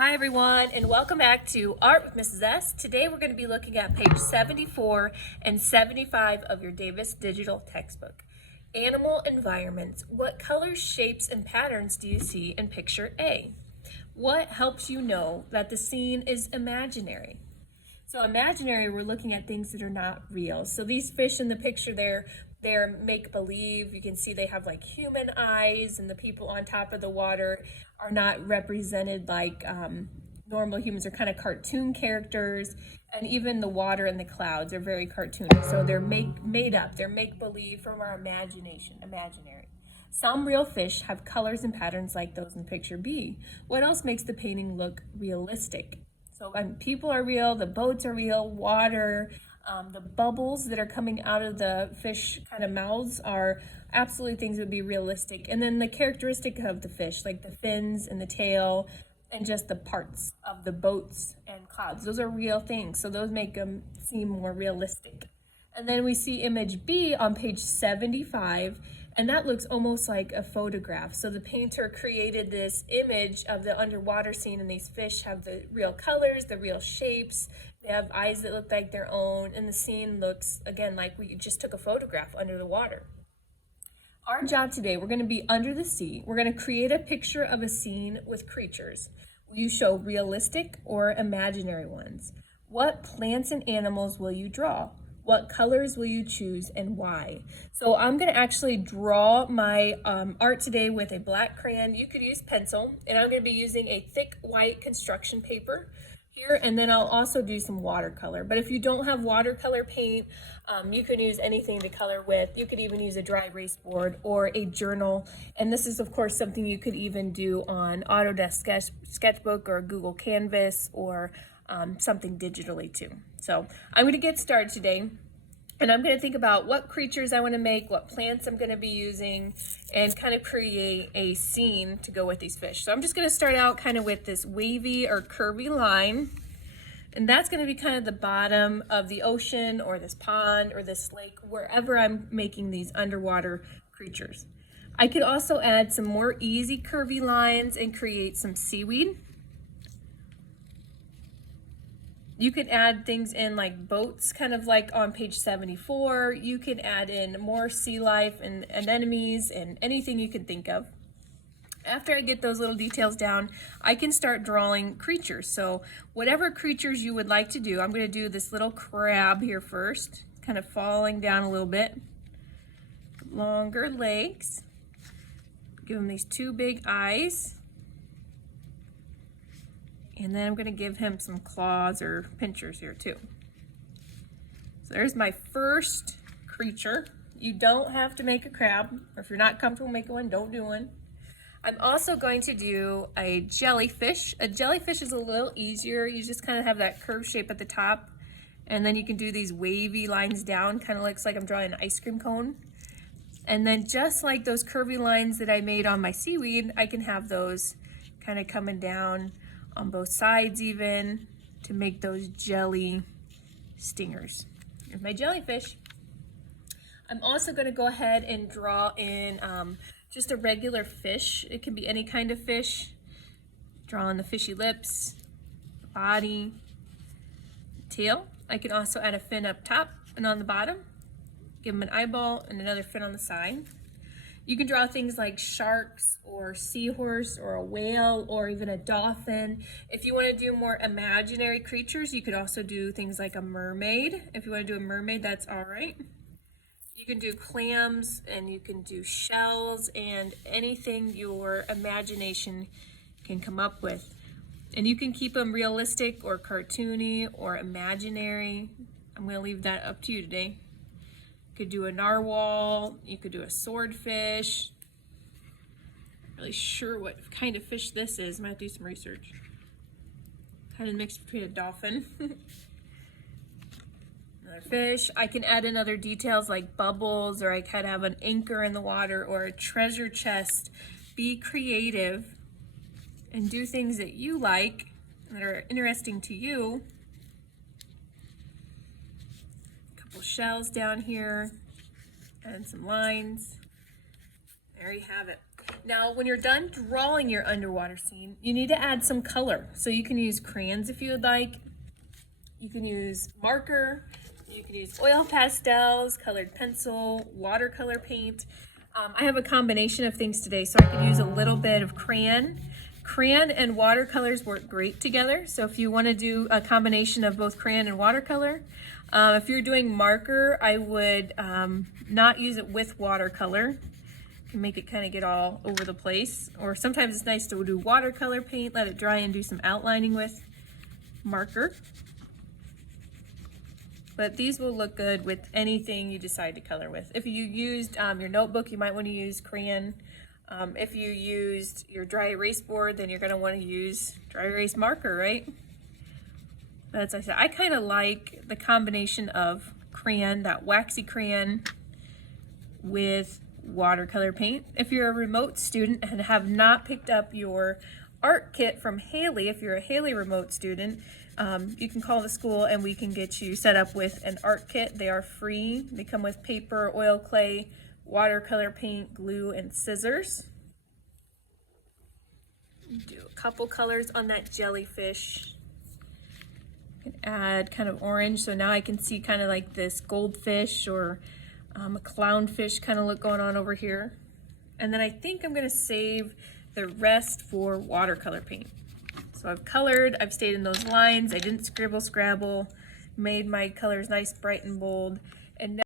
Hi everyone, and welcome back to Art with Mrs. S. Today we're going to be looking at page 74 and 75 of your Davis Digital textbook. Animal environments. What colors, shapes, and patterns do you see in picture A? What helps you know that the scene is imaginary? So imaginary, we're looking at things that are not real. So these fish in the picture they're make-believe. You can see they have like human eyes, and the people on top of the water are not represented like normal humans. Are kind of cartoon characters, and even the water and the clouds are very cartoony. So they're made up. They're make-believe from our imagination, imaginary. Some real fish have colors and patterns like those in picture B. What else makes the painting look realistic? So people are real, the boats are real, water, the bubbles that are coming out of the fish kind of mouths are absolutely things that would be realistic. And then the characteristic of the fish, like the fins and the tail, and just the parts of the boats and clouds, those are real things. So those make them seem more realistic. And then we see image B on page 75, and that looks almost like a photograph. So the painter created this image of the underwater scene, and these fish have the real colors, the real shapes. They have eyes that look like their own, and the scene looks, again, like we just took a photograph under the water. Our job today, we're going to be under the sea. We're going to create a picture of a scene with creatures. Will you show realistic or imaginary ones? What plants and animals will you draw? What colors will you choose and why? So I'm going to actually draw my art today with a black crayon. You could use pencil, and I'm going to be using a thick white construction paper here, and then I'll also do some watercolor. But if you don't have watercolor paint, you can use anything to color with. You could even use a dry erase board or a journal. And this is, of course, something you could even do on Autodesk Sketchbook or Google Canvas or something digitally too. So I'm going to get started today, and I'm going to think about what creatures I want to make, what plants I'm going to be using, and kind of create a scene to go with these fish. So I'm just going to start out kind of with this wavy or curvy line, and that's going to be kind of the bottom of the ocean or this pond or this lake, wherever I'm making these underwater creatures. I could also add some more easy curvy lines and create some seaweed. You can add things in like boats, kind of like on page 74. You can add in more sea life and anemones and anything you can think of. After I get those little details down, I can start drawing creatures. So whatever creatures you would like to do, I'm going to do this little crab here first, kind of falling down a little bit. Longer legs. Give him these two big eyes. And then I'm going to give him some claws or pinchers here too. So there's my first creature. You don't have to make a crab, or if you're not comfortable making one, don't do one. I'm also going to do a jellyfish. A jellyfish is a little easier. You just kind of have that curved shape at the top, and then you can do these wavy lines down, kind of looks like I'm drawing an ice cream cone. And then just like those curvy lines that I made on my seaweed, I can have those kind of coming down on both sides even to make those jelly stingers. Here's my jellyfish. I'm also going to go ahead and draw in just a regular fish. It can be any kind of fish. Draw on the fishy lips, the body, the tail. I can also add a fin up top and on the bottom. Give them an eyeball and another fin on the side. You can draw things like sharks or seahorse or a whale or even a dolphin. If you want to do more imaginary creatures, you could also do things like a mermaid. If you want to do a mermaid, that's all right. You can do clams, and you can do shells, and anything your imagination can come up with. And you can keep them realistic or cartoony or imaginary. I'm going to leave that up to you today. You could do a narwhal, you could do a swordfish. Not really sure what kind of fish this is. Might do some research. Kind of mixed between a dolphin. Another fish. I can add in other details like bubbles, or I could have an anchor in the water or a treasure chest. Be creative and do things that you like, that are interesting to you. Shells down here and some lines. There you have it. Now, when you're done drawing your underwater scene, you need to add some color. So you can use crayons if you would like. You can use marker. You can use oil pastels, colored pencil, watercolor paint. I have a combination of things today, so I could use a little bit of crayon. Crayon and watercolors work great together. So if you want to do a combination of both crayon and watercolor, if you're doing marker, I would not use it with watercolor. Can make it kind of get all over the place. Or sometimes it's nice to do watercolor paint, let it dry and do some outlining with marker. But these will look good with anything you decide to color with. If you used your notebook, you might want to use crayon. If you used your dry erase board, then you're going to want to use dry erase marker, right? But as I said, I kind of like the combination of crayon, that waxy crayon, with watercolor paint. If you're a remote student and have not picked up your art kit from Haley, if you're a Haley remote student, you can call the school and we can get you set up with an art kit. They are free. They come with paper, oil clay, watercolor paint, glue, and scissors. Do a couple colors on that jellyfish. You can add kind of orange, so now I can see kind of like this goldfish or a clownfish kind of look going on over here. And then I think I'm going to save the rest for watercolor paint. So I've colored, I've stayed in those lines, I didn't scribble scrabble, made my colors nice, bright, and bold. And now